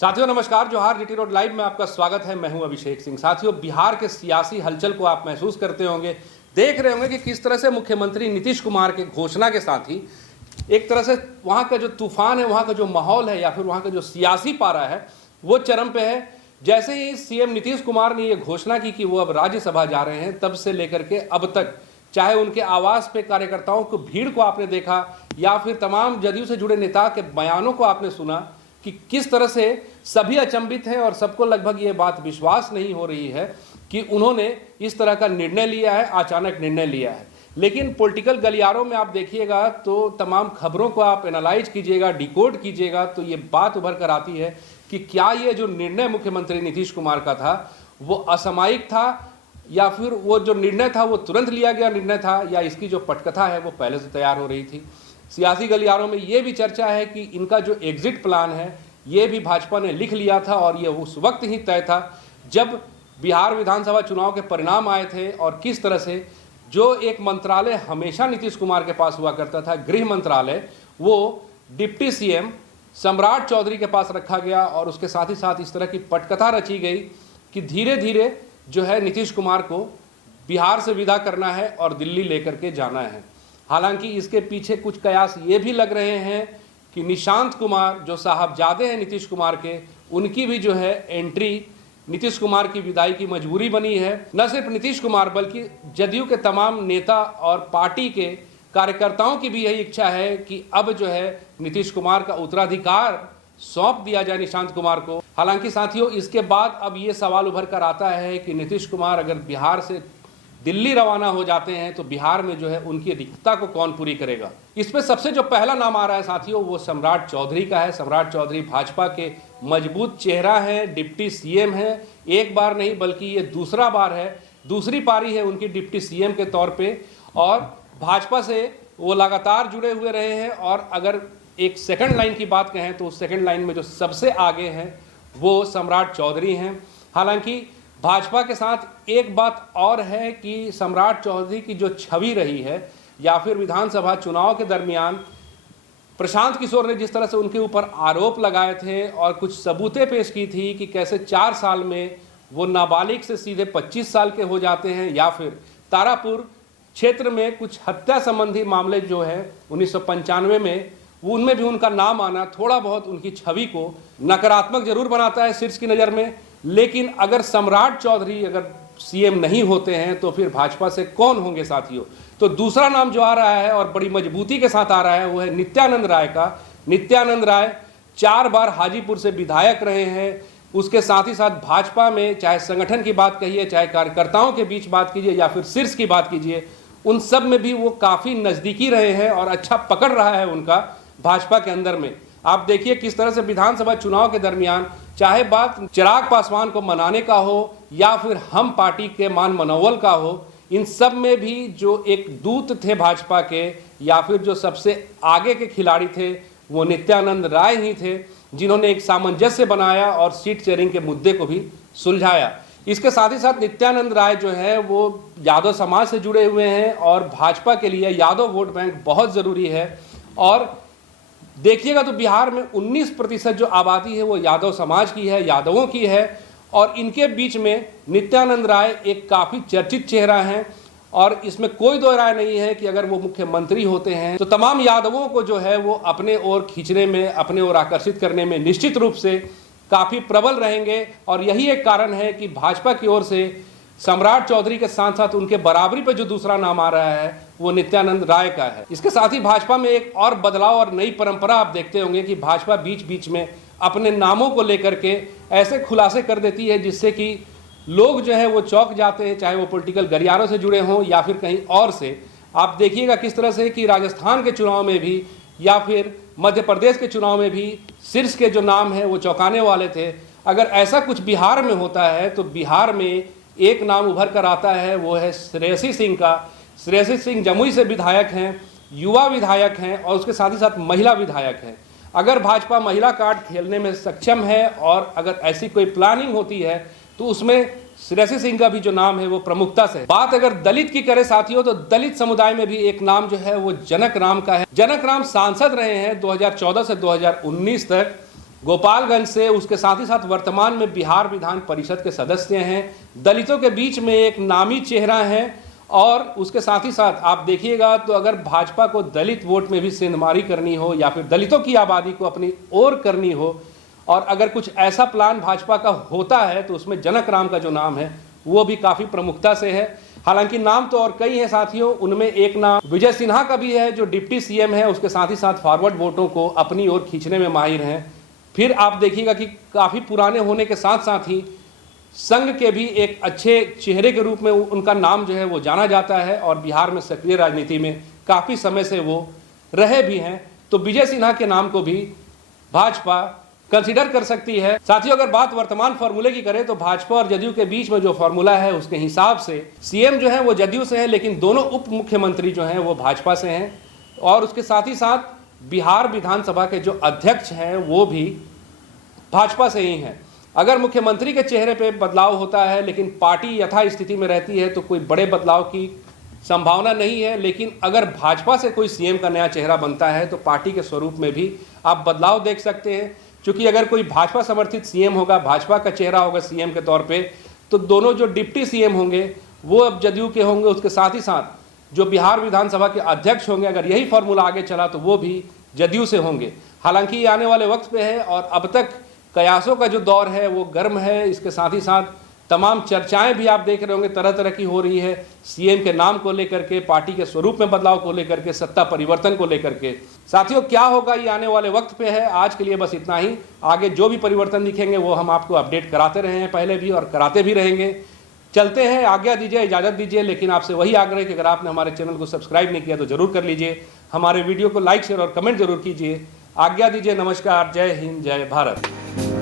साथियों नमस्कार, जोहार। जीटी रोड लाइव में आपका स्वागत है। मैं हूं अभिषेक सिंह। साथियों, बिहार के सियासी हलचल को आप महसूस करते होंगे, देख रहे होंगे कि किस तरह से मुख्यमंत्री नीतीश कुमार के घोषणा के साथ ही एक तरह से वहां का जो तूफान है, वहां का जो माहौल है या फिर वहां का जो सियासी पारा है वो चरम पे है। जैसे ही सीएम नीतीश कुमार ने ये घोषणा की कि वो अब राज्यसभा जा रहे हैं, तब से लेकर के अब तक, चाहे उनके आवास पे कार्यकर्ताओं को भीड़ को आपने देखा या फिर तमाम जदयू से जुड़े नेता के बयानों को आपने सुना कि किस तरह से सभी अचंभित हैं और सबको लगभग ये बात विश्वास नहीं हो रही है कि उन्होंने इस तरह का निर्णय लिया है, अचानक निर्णय लिया है। लेकिन पॉलिटिकल गलियारों में आप देखिएगा तो तमाम खबरों को आप एनालाइज कीजिएगा, डिकोड कीजिएगा, तो ये बात उभर कर आती है कि क्या ये जो निर्णय मुख्यमंत्री नीतीश कुमार का था वो असामयिक था या फिर वो जो निर्णय था वो तुरंत लिया गया निर्णय था, या इसकी जो पटकथा है वो पहले से तैयार हो रही थी। सियासी गलियारों में ये भी चर्चा है कि इनका जो एग्जिट प्लान है ये भी भाजपा ने लिख लिया था और ये उस वक्त ही तय था जब बिहार विधानसभा चुनाव के परिणाम आए थे, और किस तरह से जो एक मंत्रालय हमेशा नीतीश कुमार के पास हुआ करता था, गृह मंत्रालय, वो डिप्टी सीएम सम्राट चौधरी के पास रखा गया। और उसके साथ ही साथ इस तरह की पटकथा रची गई कि धीरे धीरे जो है नीतीश कुमार को बिहार से विदा करना है और दिल्ली लेकर के जाना है। हालांकि इसके पीछे कुछ कयास ये भी लग रहे हैं कि निशांत कुमार जो साहबजादे हैं नीतीश कुमार के, उनकी भी जो है एंट्री नीतीश कुमार की विदाई की मजबूरी बनी है। न सिर्फ नीतीश कुमार बल्कि जदयू के तमाम नेता और पार्टी के कार्यकर्ताओं की भी यही इच्छा है कि अब जो है नीतीश कुमार का उत्तराधिकार सौंप दिया जाए निशांत कुमार को। हालांकि साथियों, इसके बाद अब ये सवाल उभर कर आता है कि नीतीश कुमार अगर बिहार से दिल्ली रवाना हो जाते हैं तो बिहार में जो है उनकी रिक्तता को कौन पूरी करेगा। इस पे सबसे जो पहला नाम आ रहा है साथियों वो सम्राट चौधरी का है। सम्राट चौधरी भाजपा के मजबूत चेहरा है, डिप्टी सीएम है। एक बार नहीं बल्कि ये दूसरा बार है, दूसरी पारी है उनकी डिप्टी सीएम के तौर पे, और भाजपा से वो लगातार जुड़े हुए रहे हैं। और अगर एक सेकंड लाइन की बात कहें तो उस सेकंड लाइन में जो सबसे आगे हैं वो सम्राट चौधरी हैं। हालांकि भाजपा के साथ एक बात और है कि सम्राट चौधरी की जो छवि रही है या फिर विधानसभा चुनाव के दरमियान प्रशांत किशोर ने जिस तरह से उनके ऊपर आरोप लगाए थे और कुछ सबूतें पेश की थी कि कैसे 4 साल में वो नाबालिग से सीधे 25 साल के हो जाते हैं, या फिर तारापुर क्षेत्र में कुछ हत्या संबंधी मामले जो है 1995 में, उनमें भी उनका नाम आना थोड़ा बहुत उनकी छवि को नकारात्मक जरूर बनाता है शीर्ष की नज़र में। लेकिन अगर सम्राट चौधरी अगर सीएम नहीं होते हैं तो फिर भाजपा से कौन होंगे साथियों। तो दूसरा नाम जो आ रहा है और बड़ी मजबूती के साथ आ रहा है वो है नित्यानंद राय का। नित्यानंद राय 4 बार हाजीपुर से विधायक रहे हैं। उसके साथ ही साथ भाजपा में चाहे संगठन की बात कहिए, चाहे कार्यकर्ताओं के बीच बात कीजिए या फिर शीर्ष की बात कीजिए, उन सब में भी वो काफ़ी नज़दीकी रहे हैं और अच्छा पकड़ रहा है उनका भाजपा के अंदर में। आप देखिए किस तरह से विधानसभा चुनाव के दरमियान, चाहे बात चिराग पासवान को मनाने का हो या फिर हम पार्टी के मान मनोवल का हो, इन सब में भी जो एक दूत थे भाजपा के या फिर जो सबसे आगे के खिलाड़ी थे वो नित्यानंद राय ही थे, जिन्होंने एक सामंजस्य बनाया और सीट शेयरिंग के मुद्दे को भी सुलझाया। इसके साथ ही साथ नित्यानंद राय जो है वो यादव समाज से जुड़े हुए हैं और भाजपा के लिए यादव वोट बैंक बहुत ज़रूरी है। और देखिएगा तो बिहार में 19% जो आबादी है वो यादव समाज की है, यादवों की है, और इनके बीच में नित्यानंद राय एक काफ़ी चर्चित चेहरा हैं। और इसमें कोई दो राय नहीं है कि अगर वो मुख्यमंत्री होते हैं तो तमाम यादवों को जो है वो अपने ओर खींचने में, अपने ओर आकर्षित करने में निश्चित रूप से काफ़ी प्रबल रहेंगे। और यही एक कारण है कि भाजपा की ओर से सम्राट चौधरी के साथ साथ उनके बराबरी पर जो दूसरा नाम आ रहा है वो नित्यानंद राय का है। इसके साथ ही भाजपा में एक और बदलाव और नई परंपरा आप देखते होंगे कि भाजपा बीच बीच में अपने नामों को लेकर के ऐसे खुलासे कर देती है जिससे कि लोग जो है वो चौंक जाते हैं, चाहे वो पॉलिटिकल गलियारों से जुड़े हों या फिर कहीं और से। आप देखिएगा किस तरह से कि राजस्थान के चुनाव में भी या फिर मध्य प्रदेश के चुनाव में भी शीर्ष के जो नाम हैं वो चौंकाने वाले थे। अगर ऐसा कुछ बिहार में होता है तो बिहार में एक नाम उभर कर आता है, वो है श्रेयसी सिंह का। श्रेयसी सिंह जमुई से विधायक हैं, युवा विधायक हैं और उसके साथ ही साथ महिला विधायक हैं। अगर भाजपा महिला कार्ड खेलने में सक्षम है और अगर ऐसी कोई प्लानिंग होती है तो उसमें श्रेयसी सिंह का भी जो नाम है वो प्रमुखता से। बात अगर दलित की करें साथियों तो दलित समुदाय में भी एक नाम जो है वो जनक राम का है। जनक राम सांसद रहे हैं 2014 से 2019 तक। गोपालगंज से, उसके साथ ही साथ वर्तमान में बिहार विधान परिषद के सदस्य हैं, दलितों के बीच में एक नामी चेहरा है। और उसके साथ ही साथ आप देखिएगा तो अगर भाजपा को दलित वोट में भी सेंधमारी करनी हो या फिर दलितों की आबादी को अपनी ओर करनी हो, और अगर कुछ ऐसा प्लान भाजपा का होता है तो उसमें जनक राम का जो नाम है वो भी काफ़ी प्रमुखता से है। हालांकि नाम तो और कई हैं साथियों, उनमें एक नाम विजय सिन्हा का भी है जो डिप्टी सीएम है, उसके साथ ही साथ फॉरवर्ड वोटों को अपनी ओर खींचने में माहिर हैं। फिर आप देखिएगा कि काफ़ी पुराने होने के साथ साथ ही संघ के भी एक अच्छे चेहरे के रूप में उनका नाम जो है वो जाना जाता है और बिहार में सक्रिय राजनीति में काफ़ी समय से वो रहे भी हैं। तो विजय सिन्हा के नाम को भी भाजपा कंसीडर कर सकती है। साथियों, अगर बात वर्तमान फॉर्मूले की करें तो भाजपा और जदयू के बीच में जो फॉर्मूला है उसके हिसाब से सीएम जो है वो जदयू से है, लेकिन दोनों उप मुख्यमंत्री जो हैं वो भाजपा से हैं। और उसके साथ ही साथ बिहार विधानसभा के जो अध्यक्ष हैं वो भी भाजपा से ही हैं। अगर मुख्यमंत्री के चेहरे पे बदलाव होता है लेकिन पार्टी यथास्थिति में रहती है तो कोई बड़े बदलाव की संभावना नहीं है। लेकिन अगर भाजपा से कोई सीएम का नया चेहरा बनता है तो पार्टी के स्वरूप में भी आप बदलाव देख सकते हैं, क्योंकि अगर कोई भाजपा समर्थित सीएम होगा, भाजपा का चेहरा होगा सीएम के तौर पे, तो दोनों जो डिप्टी सीएम होंगे वो अब जदयू के होंगे। उसके साथ ही साथ जो बिहार विधानसभा के अध्यक्ष होंगे, अगर यही फॉर्मूला आगे चला तो वो भी जदयू से होंगे। हालांकि ये आने वाले वक्त पे है और अब तक कयासों का जो दौर है वो गर्म है। इसके साथ ही साथ तमाम चर्चाएं भी आप देख रहे होंगे तरह तरह की हो रही है, सीएम के नाम को लेकर के, पार्टी के स्वरूप में बदलाव को लेकर के, सत्ता परिवर्तन को लेकर के। साथियों, क्या होगा ये आने वाले वक्त पे है। आज के लिए बस इतना ही। आगे जो भी परिवर्तन दिखेंगे वो हम आपको अपडेट कराते रहे हैं पहले भी और कराते भी रहेंगे। चलते हैं, आज्ञा दीजिए, इजाज़त दीजिए। लेकिन आपसे वही आग्रह है कि अगर आपने हमारे चैनल को सब्सक्राइब नहीं किया तो जरूर कर लीजिए, हमारे वीडियो को लाइक शेयर और कमेंट जरूर कीजिए। आज्ञा दीजिए, नमस्कार, जय हिंद, जय भारत।